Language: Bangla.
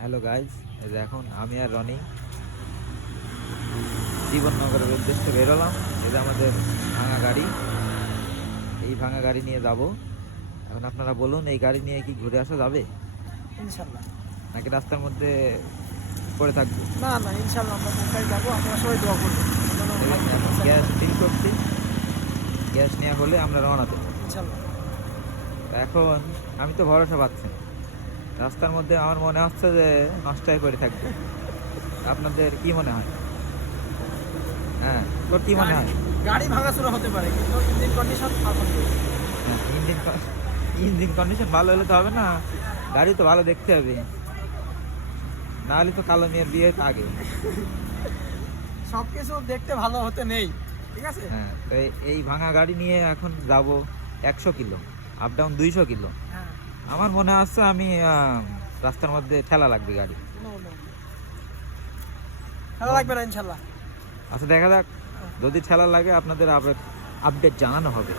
হ্যালো গাইজ, এখন আমি আর রনি জীবননগরের উদ্দেশ্যে বেরোলাম। এই যে আমাদের ভাঙা গাড়ি, এই ভাঙা গাড়ি নিয়ে যাব। এখন আপনারা বলুন, এই গাড়ি নিয়ে কি ঘুরে আসা যাবে ইনশাল্লাহ। নাকি রাস্তার মধ্যে পড়ে থাকবো? না না, ইনশাল্লাহ আমরা কোথায় যাবো, আপনারা সবাই দোয়া করবেন যেন দেখেন, আমাদের এখন পৌঁছাতে গ্যাস পারি। ফিল করছি। গ্যাস নেওয়া হলে আমরা রওনা দেবো। ইনশাল্লাহ। এখন আমি তো ভরসা পাচ্ছি না। রাস্তার মধ্যে আমার মনে হচ্ছে যে নষ্ট হয়ে পড়ে থাকবে। আপনাদের কি মনে হয়? হ্যাঁ, তোর কি মনে গাড়ি হয়? গাড়ি ভাঙাচোরা হতে পারে, কিন্তু ইঞ্জিন কন্ডিশন আলহামদুলিল্লাহ। হ্যাঁ, ইঞ্জিন কন্ডিশন ভালো হলে তো হবে না, গাড়ি তো ভালো দেখতে হবে, না হলে তো কালো মেয়ের বিয়ে তো আগে। সব কিছু দেখতে ভালো হতে নেই, ঠিক আছে। হ্যাঁ, তো এই ভাঙা গাড়ি নিয়ে এখন যাব 100 কিলো, আপ ডাউন 200 কিলো। হ্যাঁ, আমার মনে হচ্ছে আমি রাস্তার মধ্যে ঠেলা লাগবে গাড়ি। নো নো, ভালো লাগবে না ইনশাল্লাহ। আচ্ছা, দেখা যাক, যদি ঠেলা লাগে আপনাদের আপডেট জানানো হবে।